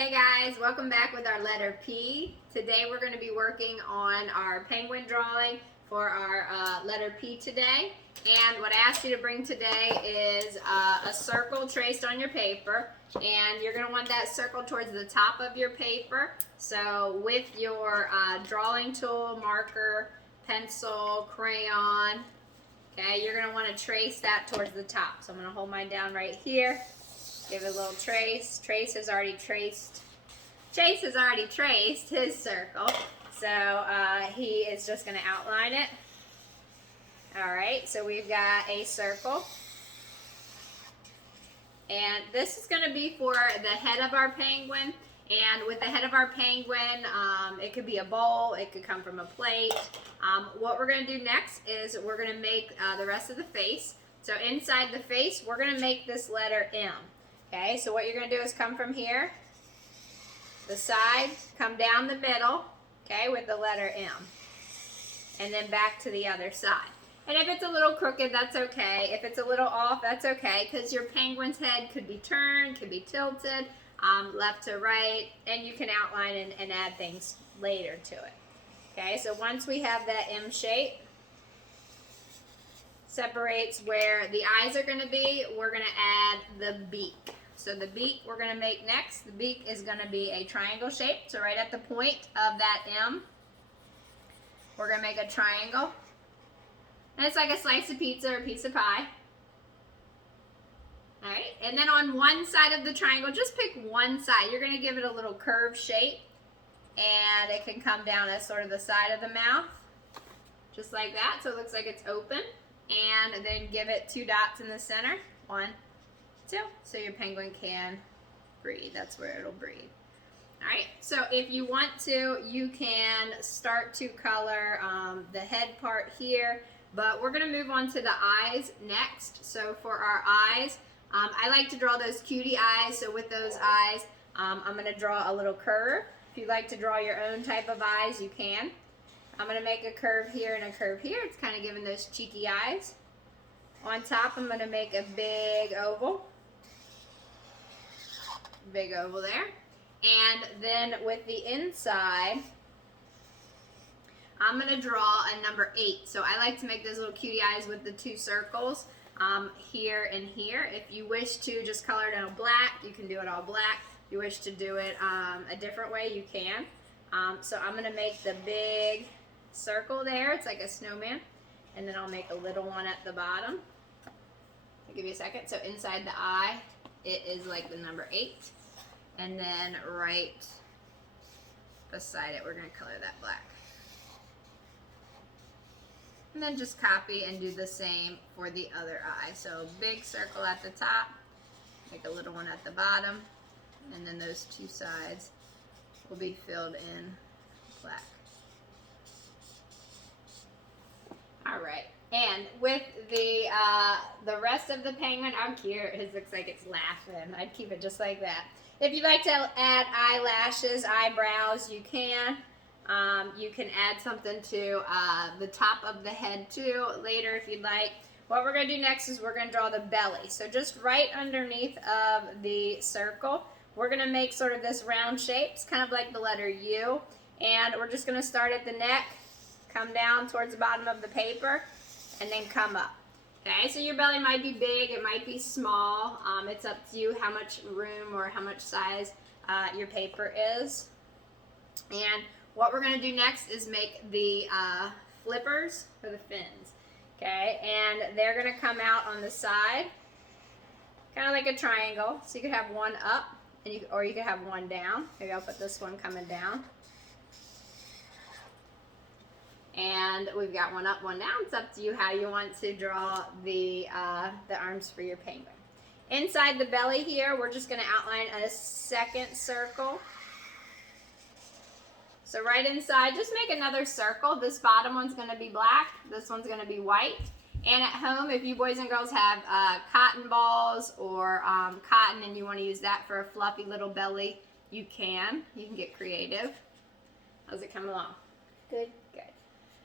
Hey guys, welcome back with our letter P. Today we're going to be working on our penguin drawing for our letter P today. And what I asked you to bring today is a circle traced on your paper. And you're going to want that circle towards the top of your paper. So with your drawing tool, marker, pencil, crayon, okay, you're going to want to trace that towards the top. So I'm going to hold mine down right here. Give it a little trace. Chase has already traced his circle. So he is just going to outline it. Alright, so we've got a circle. And this is going to be for the head of our penguin. And with the head of our penguin, it could be a bowl, it could come from a plate. What we're going to do next is we're going to make the rest of the face. So inside the face, we're going to make this letter M. Okay, so what you're going to do is come from here, the side, come down the middle, okay, with the letter M. And then back to the other side. And if it's a little crooked, that's okay. If it's a little off, that's okay, because your penguin's head could be turned, could be tilted, left to right, and you can outline and add things later to it. Okay, so once we have that M shape, separates where the eyes are going to be, we're going to add the beak. So the beak we're going to make next. The beak is going to be a triangle shape. So right at the point of that M, we're going to make a triangle. And it's like a slice of pizza or a piece of pie. Alright, and then on one side of the triangle, just pick one side. You're going to give it a little curved shape. And it can come down as sort of the side of the mouth. Just like that, so it looks like it's open. And then give it 2 dots in the center. 1, 2. So your penguin can breathe. That's where it'll breathe. Alright, so if you want to, you can start to color the head part here. But we're going to move on to the eyes next. So for our eyes, I like to draw those cutie eyes. So with those eyes, I'm going to draw a little curve. If you'd like to draw your own type of eyes, you can. I'm going to make a curve here and a curve here. It's kind of giving those cheeky eyes. On top, I'm going to make a big oval. Big oval there. And then with the inside, I'm going to draw a number 8. So I like to make those little cutie eyes with the 2 circles here and here. If you wish to just color it in all black, you can do it all black. If you wish to do it a different way, you can. So I'm going to make the big circle there. It's like a snowman. And then I'll make a little one at the bottom. I'll give you a second. So inside the eye, it is like the number 8. And then right beside it, we're going to color that black. And then just copy and do the same for the other eye. So big circle at the top, make a little one at the bottom, and then those 2 sides will be filled in black. Alright, and with the rest of the penguin, I'm cute. His looks like it's laughing. I'd keep it just like that. If you'd like to add eyelashes, eyebrows, you can. You can add something to the top of the head too later if you'd like. What we're going to do next is we're going to draw the belly. So just right underneath of the circle, we're going to make sort of this round shape. It's kind of like the letter U. And we're just going to start at the neck, come down towards the bottom of the paper, and then come up. Okay, so your belly might be big, it might be small. It's up to you how much room or how much size your paper is. And what we're going to do next is make the flippers for the fins. Okay, and they're going to come out on the side, kind of like a triangle. So you could have one up, and or you could have one down. Maybe I'll put this one coming down. And we've got one up, one down. It's up to you how you want to draw the arms for your penguin. Inside the belly here, we're just going to outline a second circle. So right inside, just make another circle. This bottom one's going to be black. This one's going to be white. And at home, if you boys and girls have cotton balls or cotton and you want to use that for a fluffy little belly, you can. You can get creative. How's it coming along? Good. Good.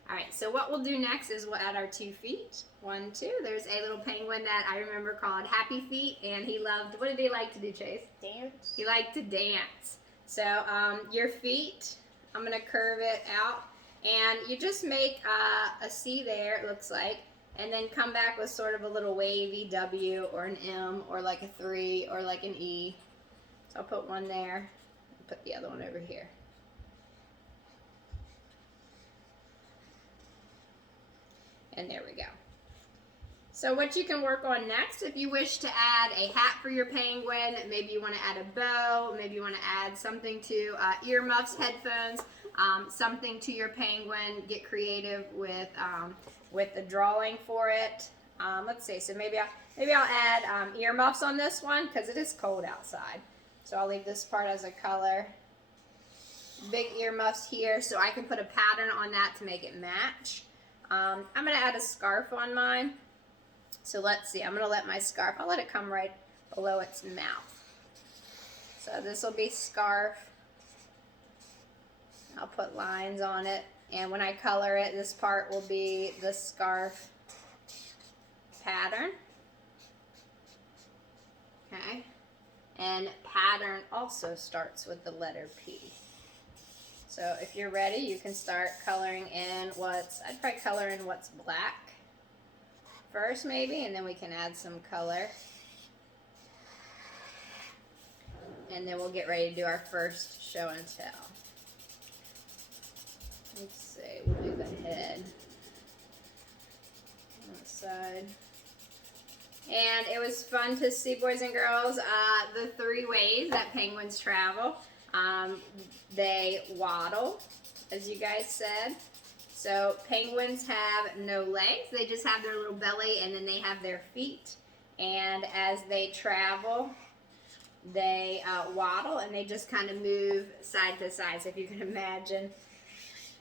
All right, so what we'll do next is we'll add our 2 feet. 1, 2. There's a little penguin that I remember called Happy Feet, and he loved, what did he like to do, Chase? Dance. He liked to dance. So your feet, I'm gonna curve it out, and you just make a C there, it looks like, and then come back with sort of a little wavy W or an M or like a 3 or like an E. So I'll put one there, put the other one over here. And there we go. So what you can work on next, if you wish to add a hat for your penguin, maybe you want to add a bow, maybe you want to add something to earmuffs, headphones, something to your penguin. Get creative with the drawing for it. Let's see. So maybe I'll add earmuffs on this one because it is cold outside. So I'll leave this part as a color. Big earmuffs here, so I can put a pattern on that to make it match. I'm gonna add a scarf on mine. So let's see, I'm gonna let my scarf, I'll let it come right below its mouth. So this will be scarf. I'll put lines on it, and when I color it, this part will be the scarf pattern. Okay, and pattern also starts with the letter P. So if you're ready, you can start coloring in I'd probably color in what's black first maybe, and then we can add some color. And then we'll get ready to do our first show and tell. Let's see, we'll do the head on the side. And it was fun to see, boys and girls, the 3 ways that penguins travel. They waddle, as you guys said. So penguins have no legs, they just have their little belly, and then they have their feet. And as they travel, they waddle, and they just kind of move side to side. So if you can imagine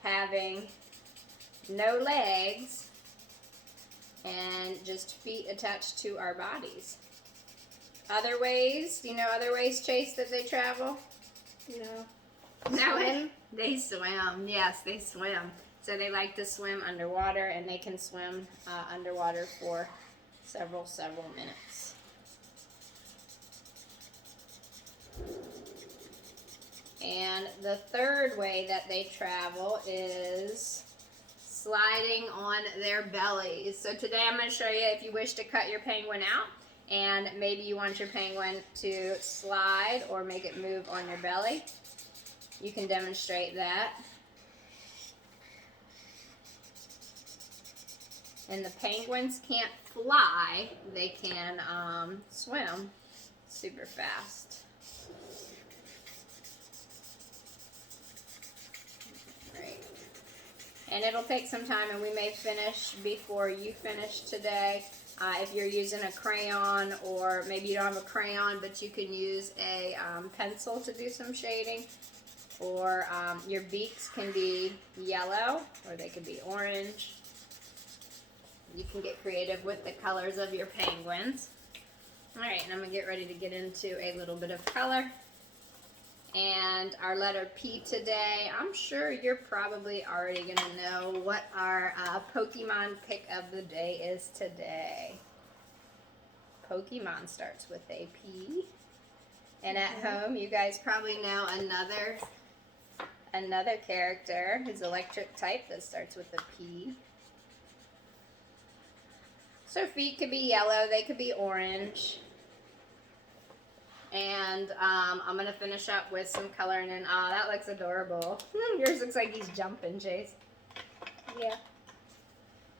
having no legs and just feet attached to our bodies. Other ways, do you know other ways, Chase, that they travel? No. No, they swim. Yes, they swim. So they like to swim underwater, and they can swim underwater for several minutes. And the third way that they travel is sliding on their bellies. So today I'm going to show you if you wish to cut your penguin out, and maybe you want your penguin to slide or make it move on your belly. You can demonstrate that. And the penguins can't fly, they can swim super fast. Great. And it'll take some time, and we may finish before you finish today. If you're using a crayon, or maybe you don't have a crayon, but you can use a pencil to do some shading. Or your beaks can be yellow, or they can be orange. You can get creative with the colors of your penguins. Alright, and I'm going to get ready to get into a little bit of color. And our letter P today, I'm sure you're probably already going to know what our Pokemon pick of the day is today. Pokemon starts with a P. And at home, you guys probably know another character who's electric type that starts with a P. So feet could be yellow, they could be orange. And I'm going to finish up with some coloring, and that looks adorable. Yours looks like he's jumping, Chase. Yeah.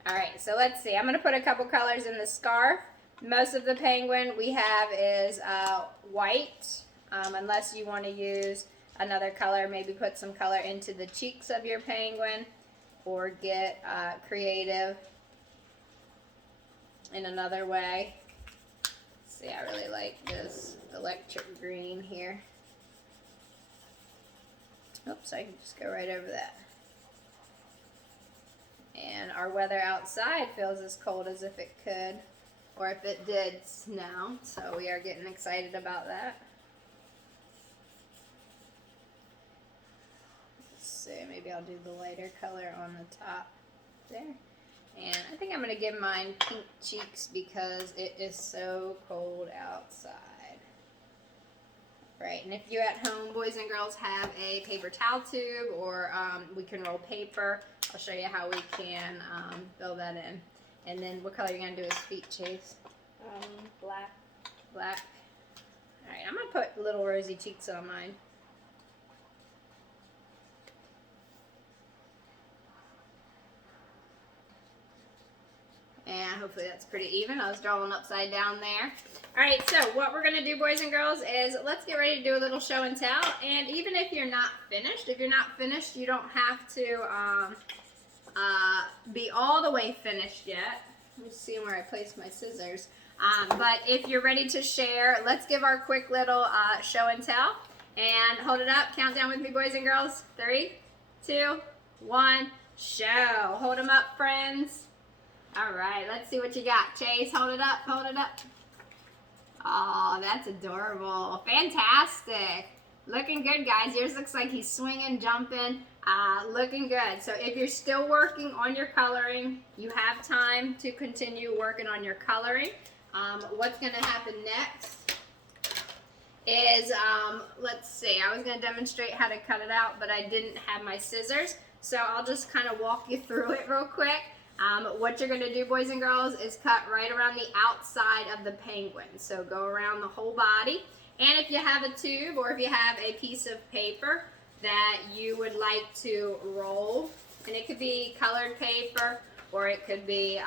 Alright, so let's see. I'm going to put a couple colors in the scarf. Most of the penguin we have is white, unless you want to use another color. Maybe put some color into the cheeks of your penguin, or get creative in another way. See, I really like this electric green here. Oops, I can just go right over that. And our weather outside feels as cold as if it could, or if it did snow, so we are getting excited about that. Let's see, maybe I'll do the lighter color on the top there. And I think I'm going to give mine pink cheeks because it is so cold outside. Right, and if you at home, boys and girls, have a paper towel tube, or we can roll paper, I'll show you how we can fill that in. And then what color are you going to do his feet, Chase? Black. Black. Alright, I'm going to put little rosy cheeks on mine. And hopefully that's pretty even. I was drawing upside down there. Alright, so what we're going to do, boys and girls, is let's get ready to do a little show and tell. And even if you're not finished, you don't have to be all the way finished yet. Let me see where I placed my scissors. But if you're ready to share, let's give our quick little show and tell. And hold it up. Count down with me, boys and girls. 3, 2, 1, show. Hold them up, friends. All right, let's see what you got. Chase, hold it up, hold it up. Oh, that's adorable. Fantastic. Looking good, guys. Yours looks like he's swinging, jumping, looking good. So if you're still working on your coloring, you have time to continue working on your coloring. What's going to happen next is, let's see, I was going to demonstrate how to cut it out, but I didn't have my scissors. So I'll just kind of walk you through it real quick. What you're going to do, boys and girls, is cut right around the outside of the penguin. So go around the whole body. And if you have a tube or if you have a piece of paper that you would like to roll, and it could be colored paper or it could be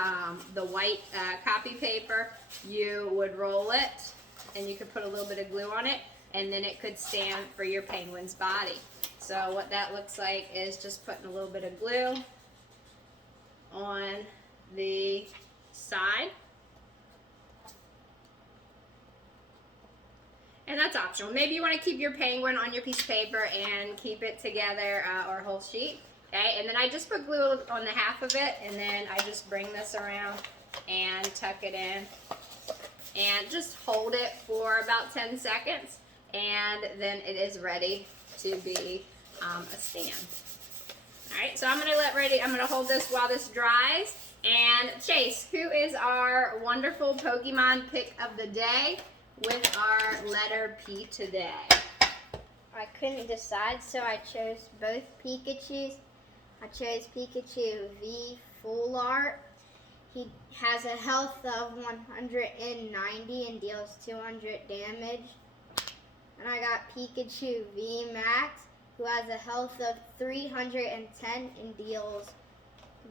the white copy paper, you would roll it and you could put a little bit of glue on it, and then it could stand for your penguin's body. So what that looks like is just putting a little bit of glue on the side. And that's optional. Maybe you want to keep your penguin on your piece of paper and keep it together, or a whole sheet. Okay, and then I just put glue on the half of it, and then I just bring this around and tuck it in and just hold it for about 10 seconds, and then it is ready to be a stand. Alright, so I'm going to hold this while this dries. And Chase, who is our wonderful Pokemon pick of the day with our letter P today? I couldn't decide, so I chose both Pikachus. I chose Pikachu V Full Art. He has a health of 190 and deals 200 damage. And I got Pikachu V Max, who has a health of 310 and deals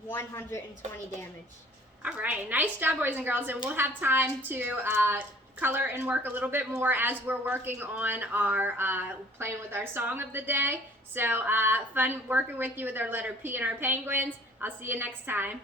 120 damage. All right, nice job, boys and girls. And we'll have time to color and work a little bit more as we're working on our playing with our song of the day. So fun working with you with our letter P and our penguins. I'll see you next time.